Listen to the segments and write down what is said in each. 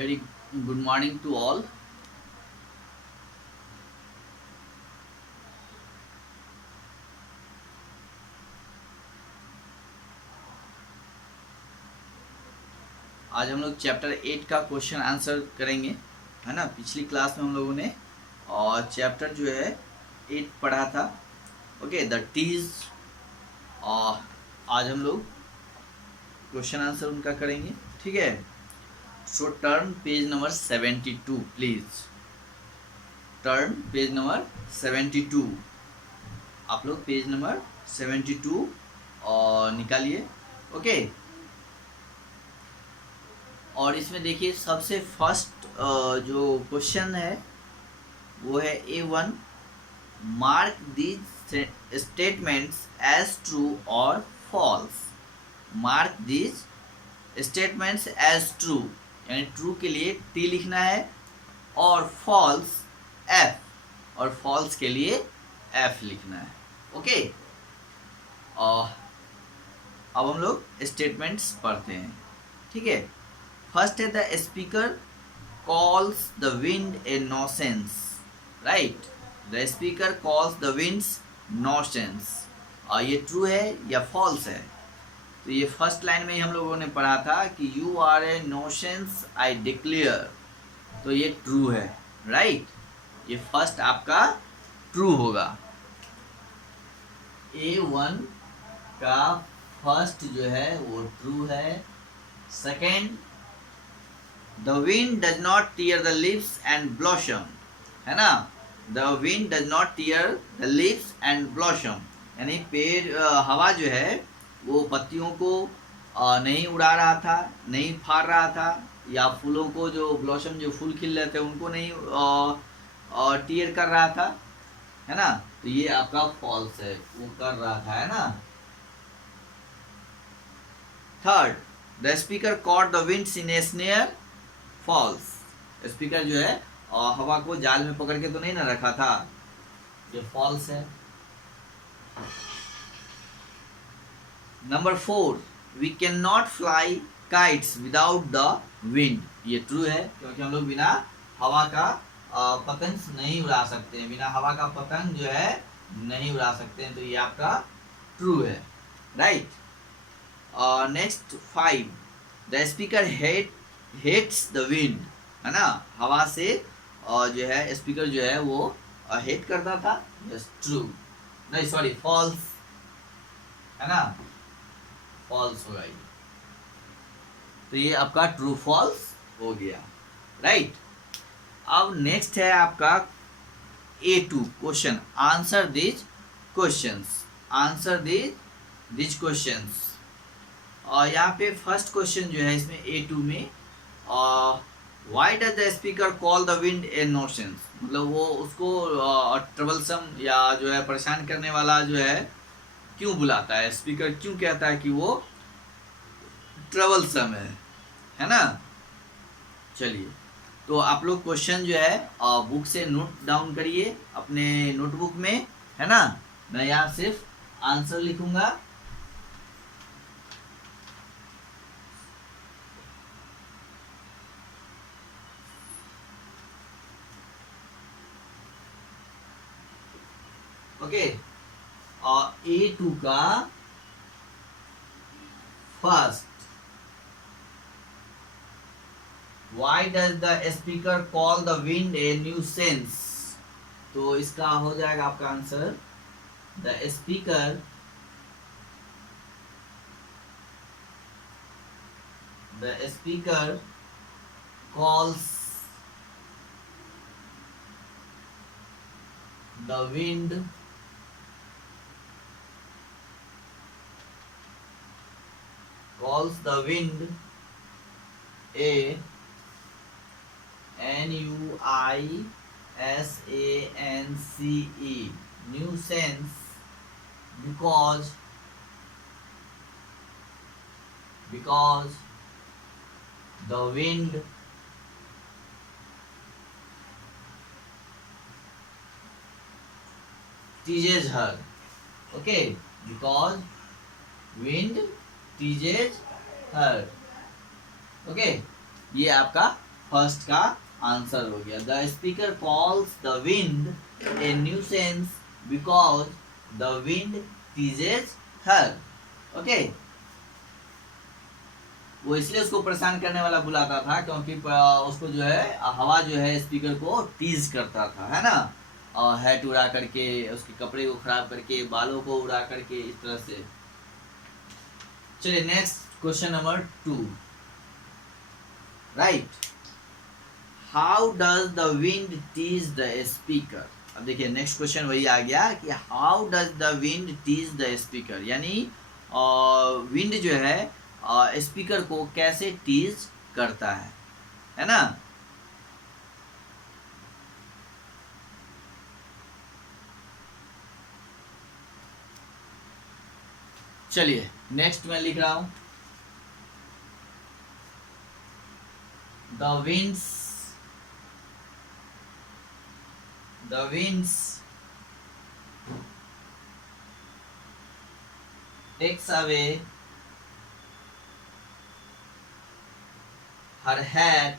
Very good morning to all. आज हम लोग चैप्टर 8 का क्वेश्चन आंसर करेंगे, है ना। पिछली क्लास में हम लोगों ने और चैप्टर जो है 8 पढ़ा था। Okay, the tease. और आज हम लोग क्वेश्चन आंसर उनका करेंगे, ठीक है। सो turn page number 72 please. Turn page number 72। आप लोग पेज नंबर 72 और निकालिए। ओके, और इसमें देखिए सबसे फर्स्ट जो क्वेश्चन है वो है A1। Mark these statements as true और false. Mark these statements as true, यानी ट्रू के लिए T लिखना है और फॉल्स F, और फॉल्स के लिए F लिखना है। ओके, और अब हम लोग स्टेटमेंट्स पढ़ते हैं, ठीक है। फर्स्ट है the speaker calls the wind a nuisance, right. The speaker calls the winds nuisance, और ये ट्रू है या फॉल्स है। तो ये फर्स्ट लाइन में ही हम लोगों ने पढ़ा था कि you are a nuisance I declare, तो ये ट्रू है, राइट। ये फर्स्ट आपका ट्रू होगा। A1 का फर्स्ट जो है वो ट्रू है। Second, the wind does not tier the leaves and blossom, है ना। The wind does not tier the leaves and blossom, यानी पेड़ हवा जो है वो पत्तियों को नहीं उड़ा रहा था, नहीं फाड़ रहा था, या फूलों को जो ब्लॉसम जो फूल खिल रहे थे उनको नहीं टीयर कर रहा था, है ना। तो ये आपका फॉल्स है, वो कर रहा था, है ना। Third, the speaker caught the winds in a snare, false. Speaker जो है हवा को जाल में पकड़ के तो नहीं ना रखा था, ये फॉल्स है। Number 4, we can not fly kites without the wind, ये ट्रू है, क्योंकि हम लोग बिना हवा का पतंग नहीं उड़ा सकते हैं, बिना हवा का पतंग जो है नहीं उड़ा सकते हैं, तो ये आपका ट्रू है, right. Next 5, the speaker hates the wind, है ना। हवा से जो है स्पीकर जो है वो हेट करता था, यस ट्रू, नहीं सॉरी फॉल्स, है ना, फॉल्स होगा ये। तो ये आपका ट्रू फॉल्स हो गया, राइट। अब नेक्स्ट है आपका A2 question, answer this questions, answer this questions. और यहाँ पे फर्स्ट क्वेश्चन जो है इसमें A2 में, why does the speaker call the wind a nuisance, मतलब वो उसको ट्रबलसम या जो है परेशान करने वाला जो है क्यों बुलाता है, स्पीकर क्यों कहता है कि वो ट्रबलसम है ना। चलिए, तो आप लोग क्वेश्चन जो है बुक से नोट डाउन करिए अपने नोटबुक में, है ना। मैं यहाँ सिर्फ आंसर लिखूंगा। ओके, और A2 का first, Why does the speaker call the wind a nuisance, तो इसका हो जाएगा आपका answer, the speaker calls the wind a nuisance, nuisance, because the wind teases her, okay, because wind teases her, okay. ये आपका first का answer हो गया। The speaker calls the wind a nuisance because the wind teases her. Okay, वो इसलिए उसको परेशान करने वाला बुलाता था क्योंकि उसको जो है हवा जो है स्पीकर को टीज करता था, है ना, हैट उड़ा करके, उसके कपड़े को खराब करके, बालों को उड़ा करके, इस तरह से। चलिए next question number 2, right. How does the wind tease the speaker. अब देखिए नेक्स्ट क्वेश्चन वही आ गया कि how does the wind tease the speaker, यानी विंड जो है स्पीकर को कैसे टीज करता है ना। चलिए नेक्स्ट मैं लिख रहा हूं, the winds takes away her hat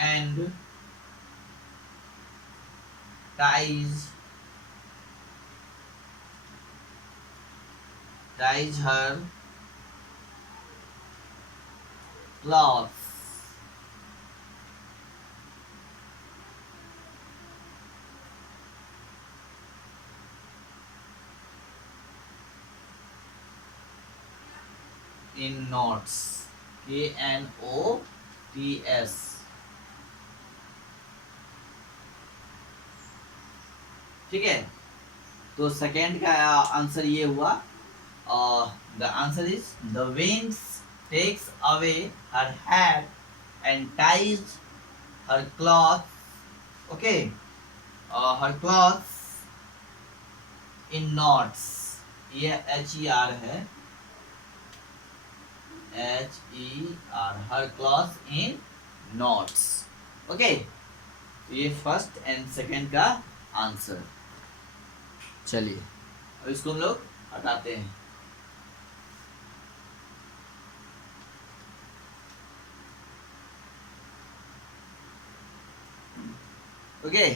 and ties her cloths in knots, KNOTS। ठीक है, तो सेकेंड का आंसर ये हुआ, the answer is the winds takes away her hat and ties her cloth, okay, her cloths in knots, ये HER है, HER, her cloths in knots, okay। ये first and second का आंसर। चलिए अब इसको हम लोग हटाते हैं। Okay,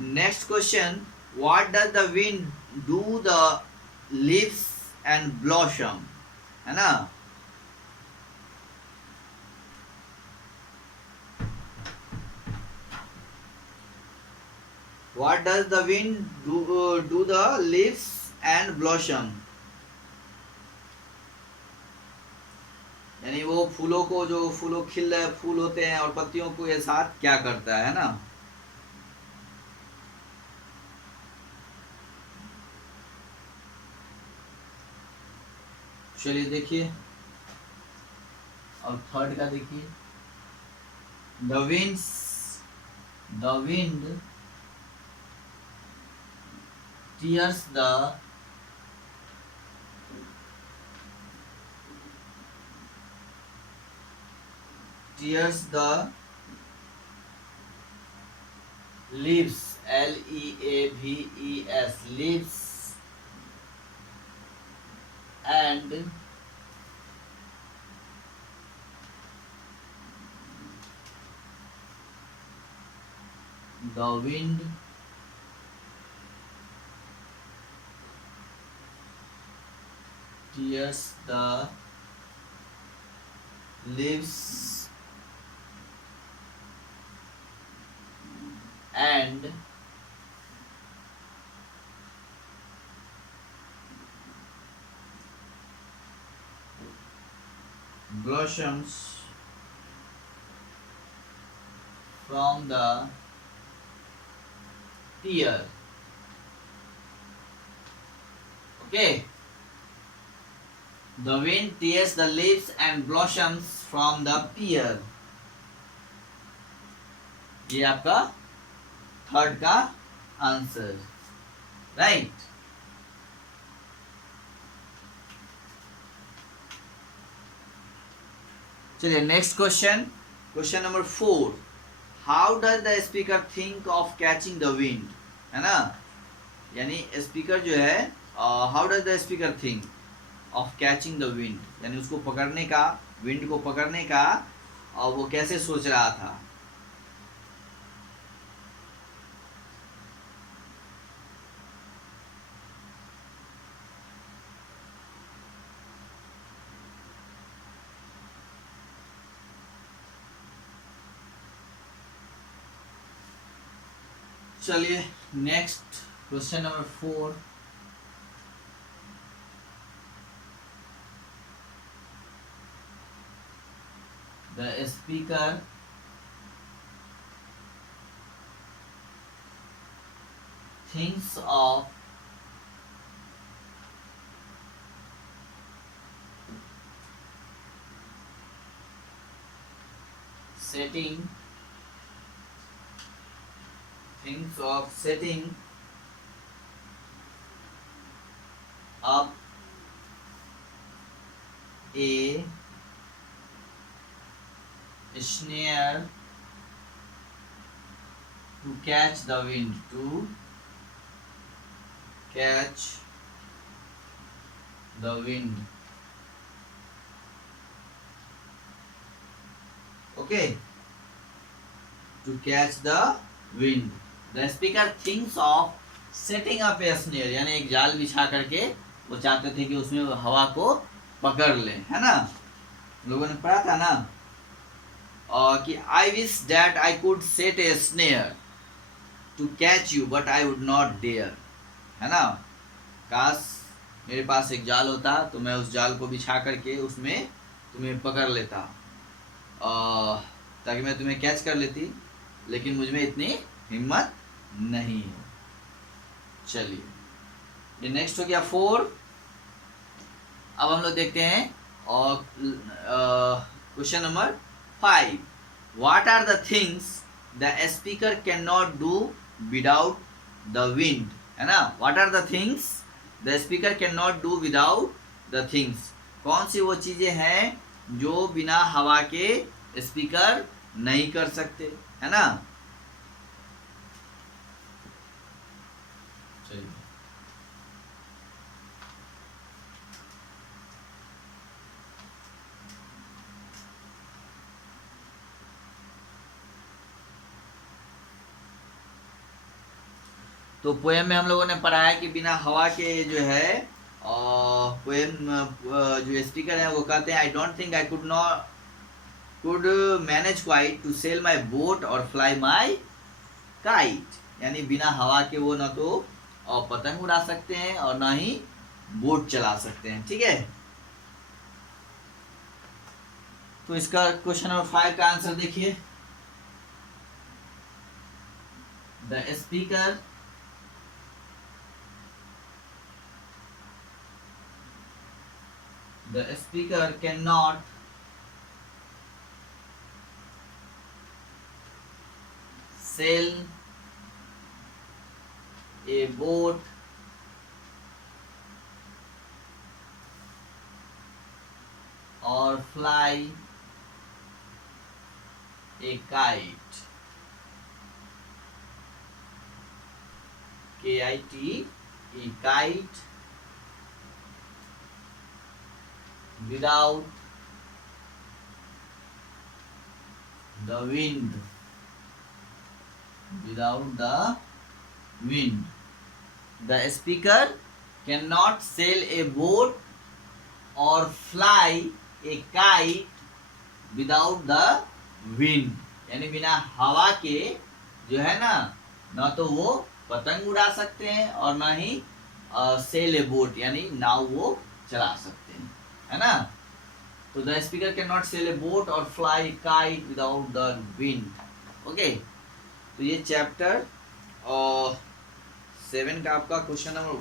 next question, what does the wind do the leaves and blossom, है ना। What does the wind do the leaves and blossom, यानी वो फूलों को, जो फूलों खिल रहे फूल होते हैं और पत्तियों को ये साथ क्या करता है ना। चलिए देखिए, और थर्ड का देखिए, the wind tears the leaves, LEAVES, leaves and the wind tears the leaves and blossoms from the tear, okay। The wind tears the leaves and blossoms from the pear, ये आपका थर्ड का answer, right. चलिए next question, question number 4, how does the speaker think of catching the wind, है ना। यानी speaker जो है, how does the speaker think of catching the wind, यानी उसको पकड़ने का, विंड को पकड़ने का, और वो कैसे सोच रहा था। चलिए next question number 4। The speaker thinks of setting up a snare to catch the wind, okay, to catch the wind. The speaker thinks of setting up a snare, यानी एक जाल बिछा करके वो चाहते थे कि उसमें हवा को पकड़ ले, है ना। लोगों ने पढ़ा था ना कि I wish that I could set a snare to catch you but I would not dare, है ना। काश मेरे पास एक जाल होता तो मैं उस जाल को बिछा करके उसमें तुम्हें पकड़ लेता, ताकि मैं तुम्हें कैच कर लेती, लेकिन मुझ में इतनी हिम्मत नहीं है। चलिए ये नेक्स्ट हो गया 4। अब हम लोग देखते हैं और question number 5। What are the things the speaker can not do without the wind, है ना। What are the things the speaker can not do without the things, कौन सी वो चीजें हैं जो बिना हवा के स्पीकर नहीं कर सकते, है ना। चलिए तो पोएम में हम लोगों ने पढ़ा है कि बिना हवा के जो है पोएम जो स्पीकर है वो कहते हैं I don't think I could manage quite to sail my boat और फ्लाई माई काइट, यानी बिना हवा के वो ना तो पतंग उड़ा सकते हैं और ना ही बोट चला सकते हैं, ठीक है। तो इसका क्वेश्चन नंबर 5 का आंसर देखिए। The speaker cannot sail a boat or fly a kite, K-I-T, a kite, without the wind, the speaker cannot sail a boat or fly a kite without the wind, यानी बिना हवा के जो है ना तो वो पतंग उड़ा सकते हैं और ना ही सेल ए बोट यानी नाव वो चला सकते हैं, है ना। तो the speaker can not sail a boat और fly kite without the wind, okay. तो ये चैप्टर 7 का आपका क्वेश्चन नंबर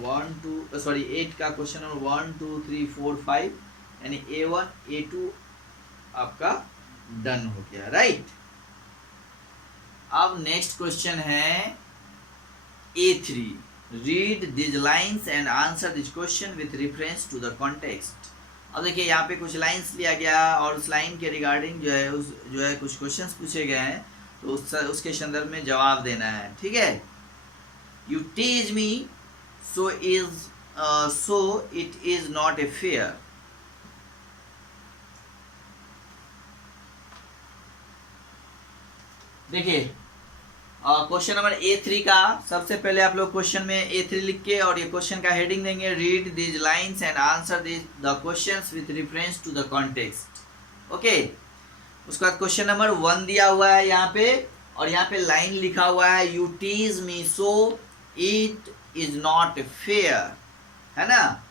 8 का क्वेश्चन नंबर 1 2 3 4 5 यानी A1 A2 आपका डन हो गया, राइट। अब नेक्स्ट क्वेश्चन है A3। Read this lines and answer this question with reference to the context. अब देखिए यहाँ पे कुछ लाइन्स लिया गया और उस लाइन के रिगार्डिंग जो है कुछ क्वेश्चंस पूछे गए हैं, तो उसके संदर्भ में जवाब देना है, ठीक है। You tease me so it is not a fair. देखिए क्वेश्चन नंबर A3 का सबसे पहले आप लोग क्वेश्चन में A3 लिख के और ये क्वेश्चन का हेडिंग देंगे, read these lines and answer the questions with reference to the context. Okay, उसके बाद क्वेश्चन नंबर 1 दिया हुआ है यहाँ पे और यहाँ पे लाइन लिखा हुआ है, you tease me so it is not fair, है ना,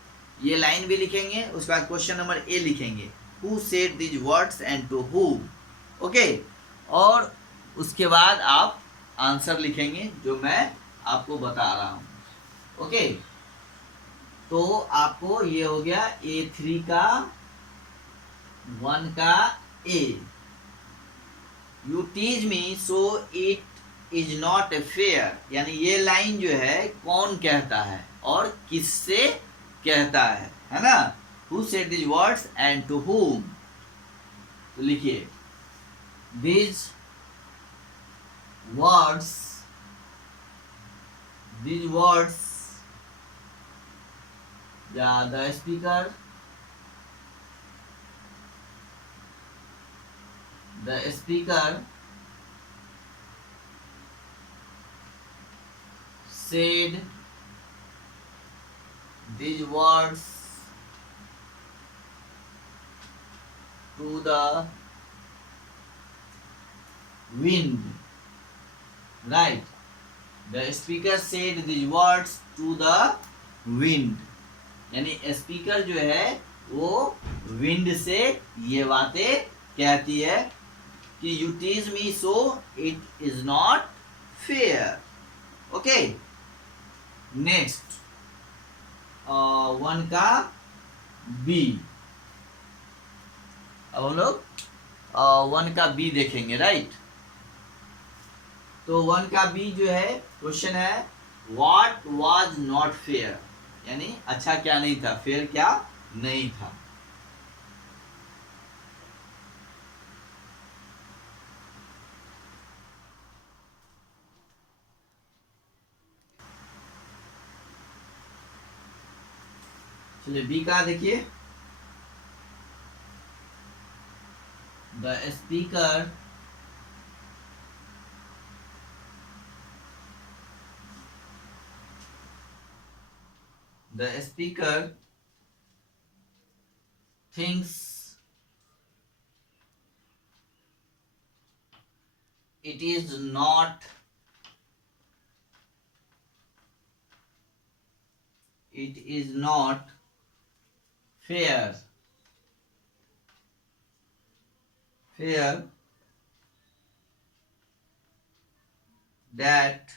ये लाइन भी लिखेंगे। उसके बाद क्वेश्चन नंबर A लिखेंगे, who said these words and to whom. Okay, और उसके बाद आप आंसर लिखेंगे जो मैं आपको बता रहा हूं। ओके, तो आपको ये हो गया A3 का 1 का A, you tease me so it is not fair, यानी ये लाइन जो है कौन कहता है और किससे कहता है ना, who said these words and to whom. तो लिखिए, these words the speaker said these words to the wind, right, the speaker said these words to the wind, यानी स्पीकर जो है वो विंड से ये बातें कहती है कि you tease me so it is not fair. Okay, next 1 का बी, अब हम लोग 1 का बी देखेंगे, राइट। तो 1 का बी जो है क्वेश्चन है, व्हाट वाज नॉट फेयर, यानी अच्छा क्या नहीं था, फेयर क्या नहीं था। चलिए बी का देखिए, the speaker thinks it is not fair that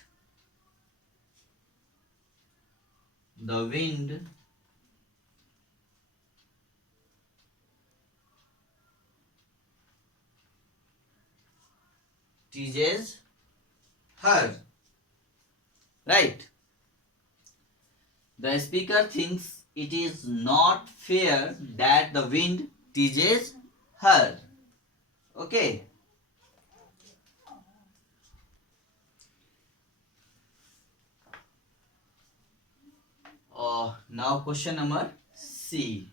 the wind teases her, right. The speaker thinks it is not fair that the wind teases her. Okay. Now question number C.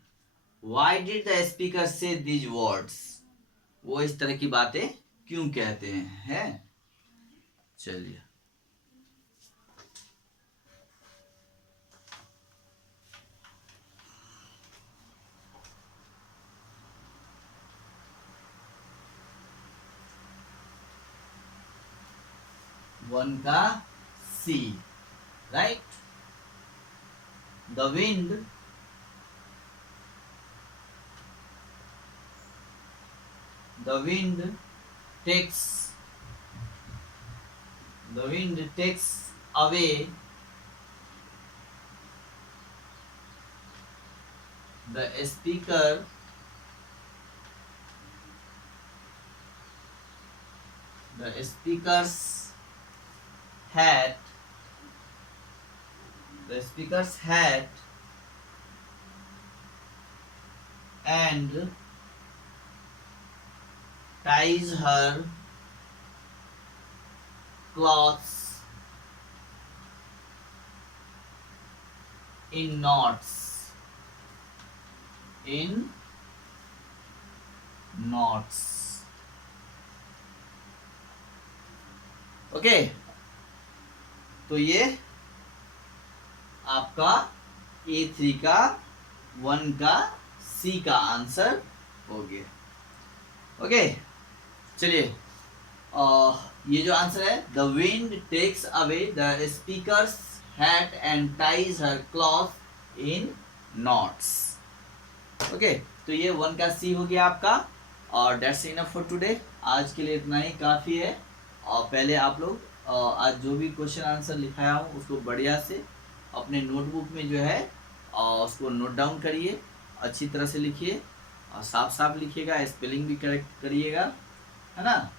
Why did the speaker say these words? वो इस तरह की बातें क्यों कहते हैं? चलिए, one का C, right. The wind takes away the speaker's hat and ties her clothes in knots, in knots. Okay, तो ये आपका A3 का 1 का C का आंसर हो गया। ओके, चलिए ये जो आंसर है, the wind takes away the speaker's hat and ties her cloth in knots. Okay, तो ये 1 का C हो गया आपका। और डेट्स इनफ फॉर टुडे, आज के लिए इतना ही काफ़ी है। और पहले आप लोग आज जो भी क्वेश्चन आंसर लिखाया हूँ उसको बढ़िया से अपने नोटबुक में जो है उसको नोट डाउन करिए, अच्छी तरह से लिखिए और साफ साफ लिखिएगा, स्पेलिंग भी करेक्ट करिएगा, है ना।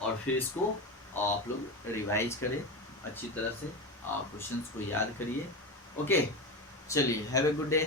और फिर इसको आप लोग रिवाइज करें अच्छी तरह से, क्वेश्चंस को याद करिए। ओके, चलिए, हैव ए गुड डे।